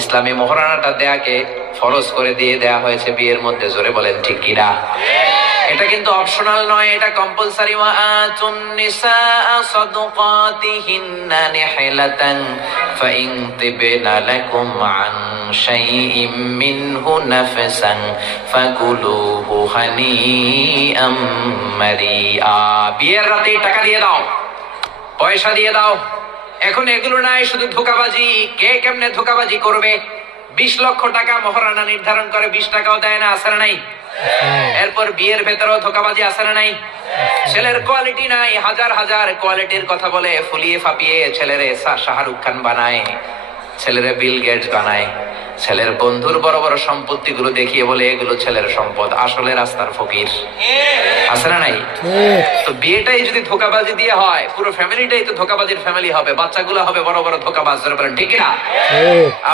ইসলামী মোহরানাটা দেয়াকে ফরজ করে দিয়ে দেয়া হয়েছে বিয়ের মধ্যে। জোরে বলেন ঠিক কিনা? এটা কিন্তু অপশনাল নয়, এটা কম্পালসরি। ওয়া আতুন নিসা সাদকাতিহিন্না নিহলাতান ফাইন তিবনা লাকুম আন শাইইম মিনহু নাফসান ফাকুলুহু হানিআম মারিআ। বিয়ের রাতে টাকা দিয়ে দাও, পয়সা দিয়ে দাও। এখন এগুলো নাই, শুধু ধোঁকাবাজি। কে কেমনে ধোঁকাবাজি করবে? 20 লক্ষ টাকা মোহরানা নির্ধারণ করে 20 টাকাও দেয় না, আছে না নাই? এরপর বিয়ের ভেতরেও ধোঁকাবাজি, আছে না নাই? ছেলের কোয়ালিটি নাই, হাজার হাজার কোয়ালিটির কথা বলে ফুলিয়ে ফাপিয়ে ছেলেরে শাহরুখ খান বানায়, ছেলেরে বিল গেটস বানায়। ছেলের বন্ধুর বড় বড় সম্পত্তি গুলো দেখিয়ে বলে এগুলো ছেলের সম্পদ, আসলে রাস্তার ফকির, আছে না নাই? তো বিয়েটাই যদি ধোঁকাবাজি দিয়ে হয়, পুরো ফ্যামিলিটাই তো ধোঁকাবাজির ফ্যামিলি হবে, বাচ্চাগুলো হবে বড় বড় ধোঁকাবাজ। ঠিক না?